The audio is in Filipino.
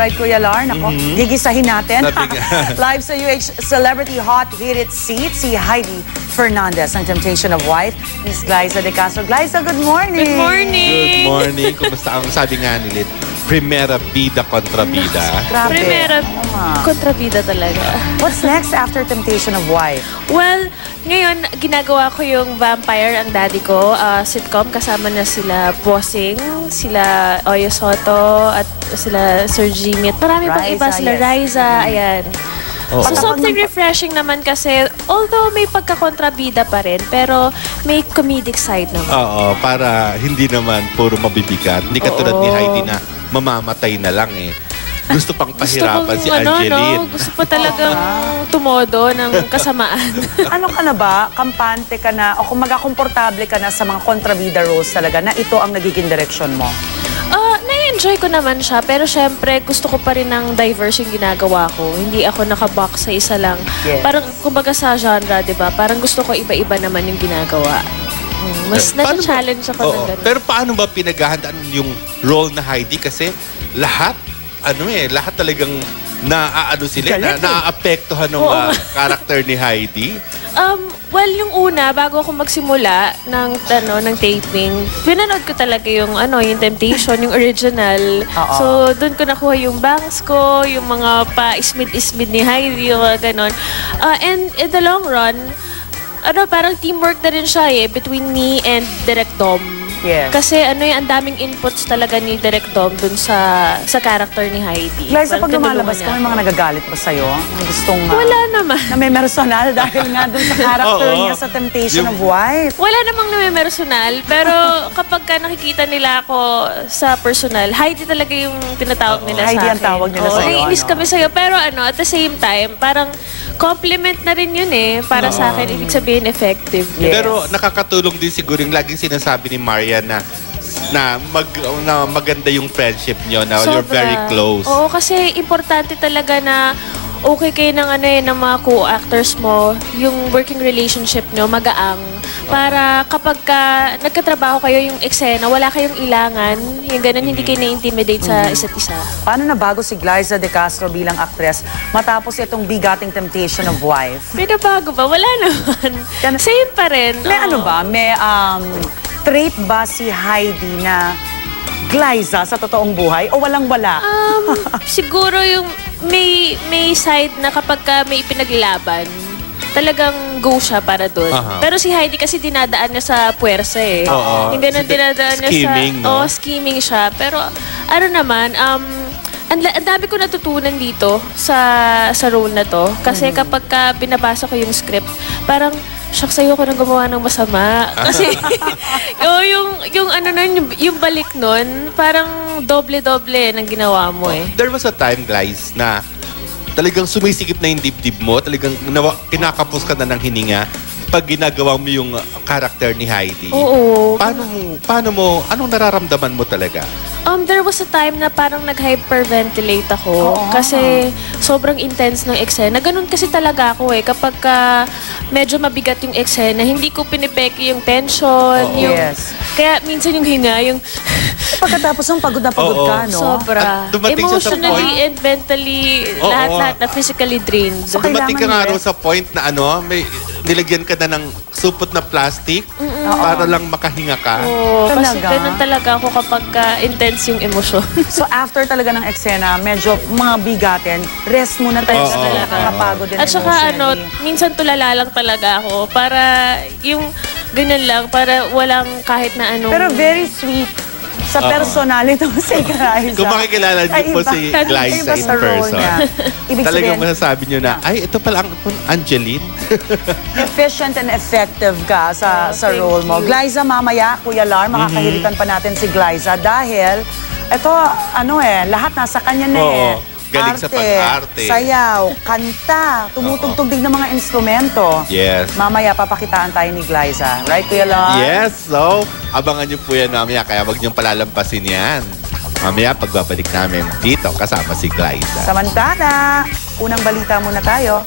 Alright, Kuya Lar, nako, gigisahin natin. Sabi nga. Live sa UH Celebrity Hot Heated Seat, si Heidi Fernandez, ang Temptation of Wife, Miss Glyza De Castro. Glyza, good morning! Good morning! Good morning. Kumusta ang sabi nga ni Lit? Primera bida kontra bida. Grabe. Primera Oo. kontrabida talaga. What's next after Temptation of Wife? Well, ngayon, ginagawa ko yung Vampire, ang daddy ko. Sitcom, kasama na sila Bossing, sila Oyo Soto, at sila Sir Jimmy. At marami pang iba, sila yes. Riza, ayan. Oo. So something refreshing naman kasi, although may pagkakontrabida pa rin, pero may comedic side naman. Oo, para hindi naman puro mabibigat. Hindi katulad ni Heidi na mamamatay na lang eh. Gusto pang pahirapan si Angeline. Gusto pa talagang tumodo ng kasamaan. Ano ka na ba? Kampante ka na o kung komportable ka na sa mga kontrabida roles talaga na ito ang nagiging direction mo? Na-enjoy ko naman siya, pero syempre gusto ko pa rin ng diverse yung ginagawa ko. Hindi ako nakabox sa isa lang. Yes. Parang kumbaga sa genre, di ba? Parang gusto ko iba-iba naman yung ginagawa. Mas na-challenge ako ng ganun. Pero paano ba pinaghahandaan yung role na Heidi? Kasi lahat talagang naaano sila, naaapektuhan ng character ni Heidi. Well, yung una, bago ako magsimula ng taping, pinanood ko talaga yung Temptation, yung original. So, doon ko nakuha yung bangs ko, yung mga pa-ismid-ismid ni Heidi, yung mga ganon. And in the long run, parang teamwork na rin siya between me and Direk Dom. Yes. Kasi ang daming inputs talaga ni Direk Dom dun sa character ni Heidi. Glyza, Parang pag lumalabas tinulungan ka, may mga nagagalit ba sa'yo? Ang gustong Wala naman. na may personal dahil nga dun sa character niya sa Temptation of Wife. Wala namang personal, pero kapag ka nakikita nila ako sa personal, Heidi talaga yung tinatawag nila sa akin. Heidi ang tawag nila sa'yo. Naiinis kami sa'yo, pero at the same time, parang compliment na rin yun para sa akin. Ibig sabihin, effective. Yes. Pero nakakatulong din siguro yung laging sinasabi ni Marian na maganda yung friendship nyo, na you're very close. Oo, kasi importante talaga na okay kayo ng mga co-actors mo, yung working relationship nyo, magaang. Para kapag nagkatrabaho kayo yung eksena, wala kayong ilangan, yung ganun, hindi kayo na-intimidate sa isa't isa. Paano nabago si Glyza De Castro bilang actress matapos itong bigating Temptation of Wife? May nabago ba? Wala naman. Same pa rin. May may trait ba si Heidi na Glyza sa totoong buhay o walang-wala? Siguro yung may side na kapag may ipinaglaban, talagang go siya para doon. Pero si Heidi kasi dinadaan niya sa puwersa Yung ganun dinadaan niya scheming, no? Scheming siya. Pero naman, ang dami ko natutunan dito sa role na to. Kasi kapag binabasa ko yung script, parang shucks, ayoko nang gumawa ng masama. Kasi yung balik nun, parang doble-doble ng ginawa mo There was a time, Glyza, na talagang sumisikip na yung dibdib mo, talagang kinakapos ka na ng hininga pag ginagawa mo yung character ni Heidi. Oo. Anong nararamdaman mo talaga? There was a time na parang nag-hyperventilate ako. Kasi sobrang intense ng eksena. Ganun kasi talaga ako kapag medyo mabigat yung eksena, hindi ko pinipeke yung tension. Kaya minsan yung hinga, yung Pagkatapos ng pagod na pagod ka, no? sobra. Emotionally and mentally, lahat-lahat na physically drained. So, dumating ka nga kailangan raw sa point na may nilagyan ka na ng supot na plastic para lang makahinga ka. Kasi Talaga? ganun talaga ako kapag intense yung emosyon. So after talaga ng eksena, medyo mga bigatin, rest muna talaga. Nakakapagod din At saka emotionally. minsan tulala lang talaga ako para yung ganun lang, para walang kahit na anong... Pero very sweet sa personality mo si Glyza. Kung makikilala niyo po si Glyza iba in sa role person, niya. Ibig talagang sabihin, masasabi niyo na, ay, ito pala ang Angeline. efficient and effective ka sa role mo. Glyza, mamaya, Kuya Lar, makakahilitan pa natin si Glyza dahil ito, lahat nasa kanya na Galing sa pag-arte. Sayaw, kanta, tumutugtog din ng mga instrumento. Yes. Mamaya, papakitaan tayo ni Glyza. Right, Kuya Lar? Yes, so abangan niyo po yan mamaya, kaya wag niyong palalampasin yan. Mamaya, pagbabalik namin dito kasama si Glyza. Samantala, unang balita muna tayo.